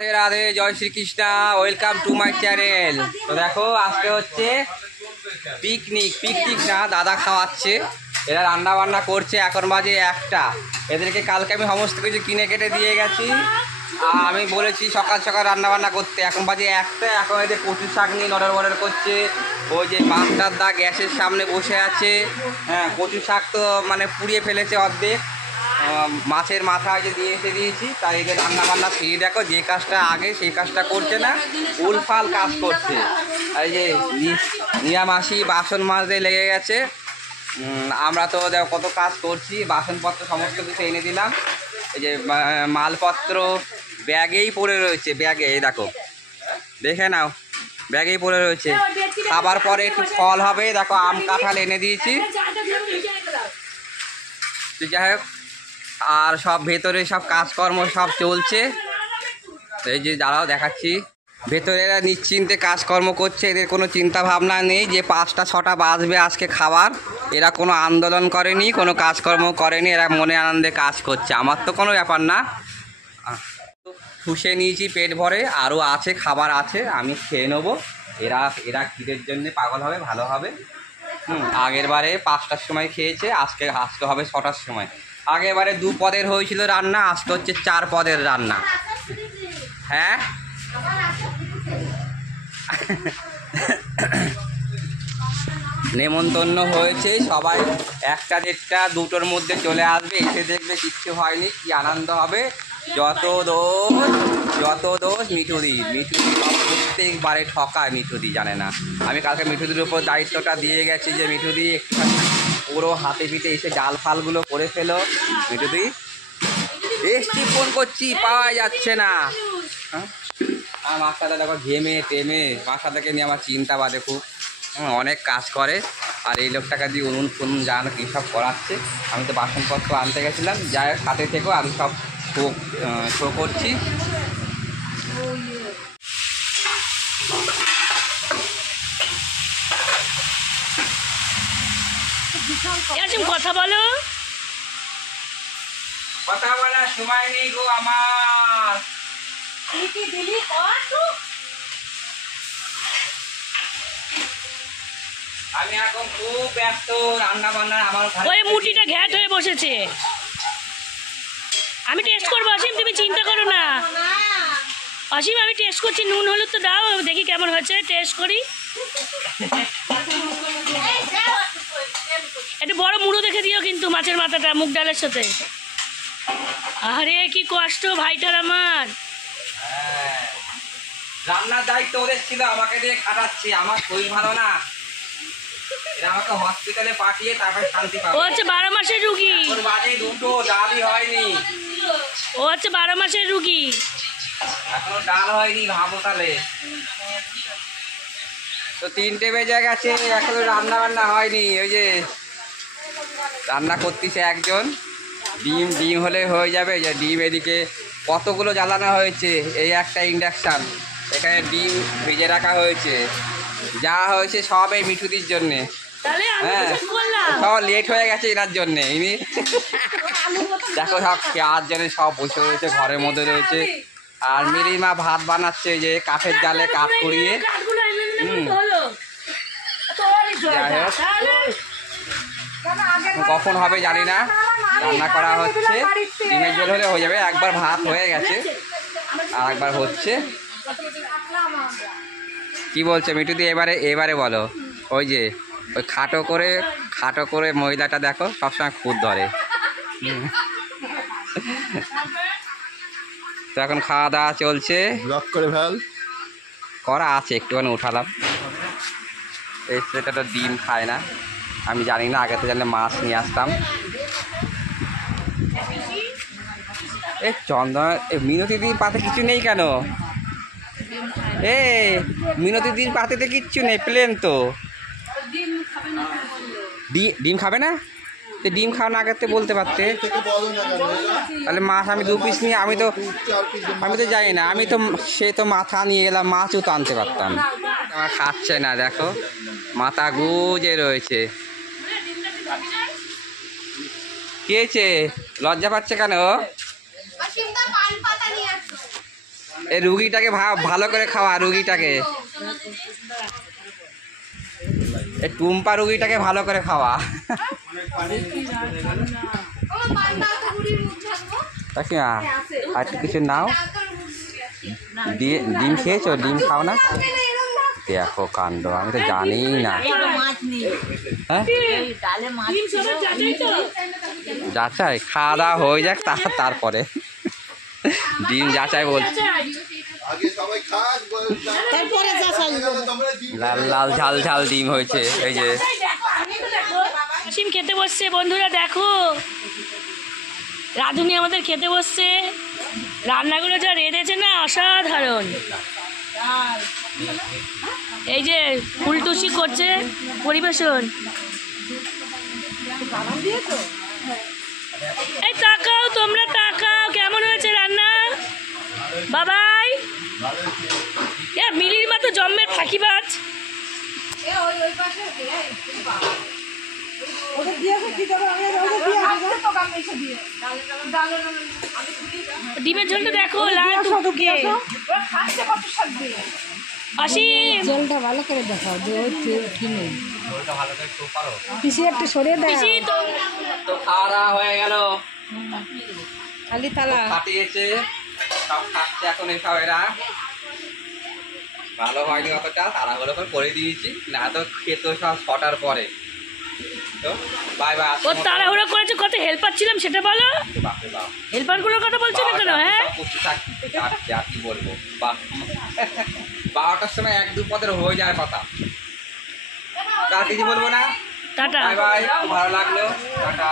রাধে রাধে, জয় Shri Krishna. Welcome to my channel. তো দেখো আজকে হচ্ছে পিকনিক না, দাদা খাওয়াচ্ছে। এরা রান্না বান্না করছে, এখন বাজে 1টা। এদেরকে কালকে আমি সমস্ত কিছু কিনে কেটে দিয়ে গেছি। আমি বলেছি সকাল সকাল রান্না বান্না করতে, এখন বাজে 1টা। এখন এদের কচু শাক নিয়ে নড়ার করছে। ওই যে বাচ্চার দা গ্যাসের সামনে বসে আছে। হ্যাঁ, কচু শাক তো মানে পুড়িয়ে ফেলেছে অর্ধেক। মাছের মাথা যে দিয়ে এসে দিয়েছি, তাই এদের রান্না বান্না খেয়ে দেখো, যে কাজটা আগে সেই কাজটা করছে না, উলফাল কাজ করছে। এই যে নিয়ামাসি বাসন মাজতে লেগে গেছে। আমরা তো দেখো কত কাজ করছি, বাসনপত্র সমস্ত কিছু এনে দিলাম। এই যে মালপত্র ব্যাগেই পড়ে রয়েছে, ব্যাগে এই দেখো, দেখে নাও, ব্যাগেই পড়ে রয়েছে। খাবার পরে একটু ফল হবে, দেখো আম কাঁঠাল এনে দিয়েছি। যাই হোক, আর সব ভেতরে সব কাজকর্ম সব চলছে। এই যে যারাও দেখাচ্ছি, ভেতরে এরা নিশ্চিন্তে কাজকর্ম করছে। এদের কোনো চিন্তা ভাবনা নেই যে 5টা 6টা বাজবে আজকে খাবার। এরা কোনো আন্দোলন করেনি, কোনো কাজকর্ম করেনি, এরা মনে আনন্দে কাজ করছে। আমার তো কোনো ব্যাপার না, শুষে নিয়েছি পেট ভরে, আরও আছে, খাবার আছে, আমি খেয়ে নেবো। এরা খিদের জন্য পাগল হবে, ভালো হবে। আগের বারে 5টার সময় খেয়েছে, আজকে হবে 6টার সময়। আগের বারে 2 পদের হয়েছিল রান্না, আজকে হচ্ছে 4 পদের রান্না। হ্যাঁ, নেমন্তন্ন হয়েছে সবাই। 1টা 1:30 2টোর মধ্যে চলে আসবে, এসে দেখবে কিচ্ছু হয়নি, কি আনন্দ হবে। যত দোষ মিঠুদি প্রত্যেকবারে ঠকায়। মিঠুদি জানে না। আমি কালকে মিঠুদির উপর দায়িত্বটা দিয়ে গেছি যে মিঠুদি একটুখানি পুরো হাতে পিঠে এসে ডাল ফালগুলো করে ফেলো। মিঠুদি এসছি, ফোন করছি, পাওয়া যাচ্ছে না। হ্যাঁ, আর মাস্টারটা দেখো ঘেমে টেমে, মাস্টারটাকে নিয়ে আমার চিন্তা বাদে খুব। অনেক কাজ করে, আর এই লোকটাকে দিয়ে উনুন ফুনুন জানো কী সব করাচ্ছে। আমি তো বাসনপত্র আনতে গেছিলাম, যাই হোক সাথে থেকেও আমি সব শো করছি। কথা বলো, কথা বলার সময় নেই গো আমার। আমি এখন খুব ব্যস্ত, রান্না বান্না। আমার ওই মুটিটা ঘ্যাট হয়ে বসেছে। আমি টেস্ট করবো অসীম, তুমি চিন্তা করো না। অসীম, আমি টেস্ট করছি, নুন হলুদ তো দাও, দেখি কেমন হয়েছে, টেস্ট করি। একটু বড় মুড়ো দেখে দিও কিন্তু, মাছের মাথাটা মুগ ডালের সাথে। আরে কি কষ্ট ভাইটার আমার। রান্নার দায়িত্ব ওদের ছিল, আমাকে দিয়ে খাটাচ্ছি। আমার শরীর ভালো না, এরা আমাকে হসপিটালে পাঠিয়ে তারপরে শান্তি পাবে। ও হচ্ছে 12 মাসের রুগী। ওর বাজে 2টো, ডালই হয়নি। ও হচ্ছে 12 মাসের রুগী, এখনো ডাল হয়নি, ভাবো তাহলে। তো 3টে বেজে গেছে, এখনো রান্না বান্না হয়নি। ওই যে রান্না করতেছে একজন, ডিম হলে হয়ে যাবে। যে ডিম এদিকে কতগুলো জ্বালানো হয়েছে, এই একটা ইন্ডাকশান, এখানে ডিম ভেজে রাখা হয়েছে। যা হয়েছে সব এই মিঠুদির জন্যে। হ্যাঁ, সব লেট হয়ে গেছে এনার জন্যে। ইনি দেখো সব খেয়ার জন্য সব বসে রয়েছে, ঘরের মধ্যে রয়েছে। আর মেরি মা ভাত বানাচ্ছে, যে কাঠের জালে কাঠ করিয়ে। যাই হোক, কখন হবে জানি না, রান্না করা হচ্ছে। ডিমের ঝোল হলে হয়ে যাবে, একবার ভাত হয়ে গেছে, আর একবার হচ্ছে। কি বলছে মিঠুদি এবারে বলো। ওই যে ওই খাটো করে মহিলাটা দেখো, সবসময় খুদ ধরে। তো এখন খাওয়া দাওয়া চলছে, করা আছে, একটুখানি উঠালাম। এই সেটা তো ডিম খায় না, আমি জানি না, আগে তো জানলে মাছ নিয়ে আসতাম। এই চন্দন, মিনতিদির পাতে কিছু নেই কেন? মিনতিদির পাতেতে কিচ্ছু নেই, প্লেন তো। ডিম খাবে না? তো ডিম খাওয়া না আগেতে বলতে পারতে। তাহলে মাছ আমি 2 পিস নিয়ে, আমি তো জানি না, সে তো মাথা নিয়ে গেলাম, মাছও তো আনতে পারতাম। আমার খাচ্ছে না, দেখো মাথা গুজে রয়েছে। কি হয়েছে, লজ্জা পাচ্ছে কেন? এই রুগীটাকে ভালো করে খাওয়া, রুগীটাকে, এই টুম্পা রুগীটাকে ভালো করে খাওয়া। কাকিমা আজকে কিছু নাও, ডিম খেয়েছো? ডিম খাও না? দেখো কাণ্ড, আমি তো জানি না। হ্যাঁ যাচাই, খাওয়া দাওয়া হয়ে যাক তারপরে ডিম যাচাই বলছি। লাল লাল ঝাল ঝাল ডিম হয়েছে। এই যে অসীম খেতে বসছে বন্ধুরা, দেখো রাঁধুনি আমাদের খেতে বসছে। রান্নাগুলো যা রেঁধেছে না, অসাধারণ। এই যে ফুলটুসি করছে পরিবেশন। এই তাকাও, তোমরা তাকাও, কেমন হয়েছে রান্না বাবাই? এ মিলির মতো জম্মের ফাঁকিবাজ। ডিমের ঝোলটা দেখো, লাল টুকটুকে। অসীম জলটা ভালো করে দেখাও যে ওই কি নেই, পিসি একটু সরিয়ে দেয়। পিসি তো তো খাওয়া দাওয়া হয়ে গেল, খালি তালা ফাটিয়েছে, সব খাচ্ছে এখন এসব। এরা ভালো হয়নি অতটা, তাড়াহুড়ো করে দিয়েছি, না তো খেতো সব 6টার পরে। তো বাই বাই। ও তাড়াহুড়ো করেছে, কত হেল্পার ছিলাম সেটা বলো। হেল্পার গুলোর কথা বলছো না কেন? হ্যাঁ আর কি বলবো, 12টার সময় 1-2 পদের হয়ে যাওয়ার কথা। তার কিছু বলবো না। টাটা। বাই বাই, ভালো লাগলো, টাটা।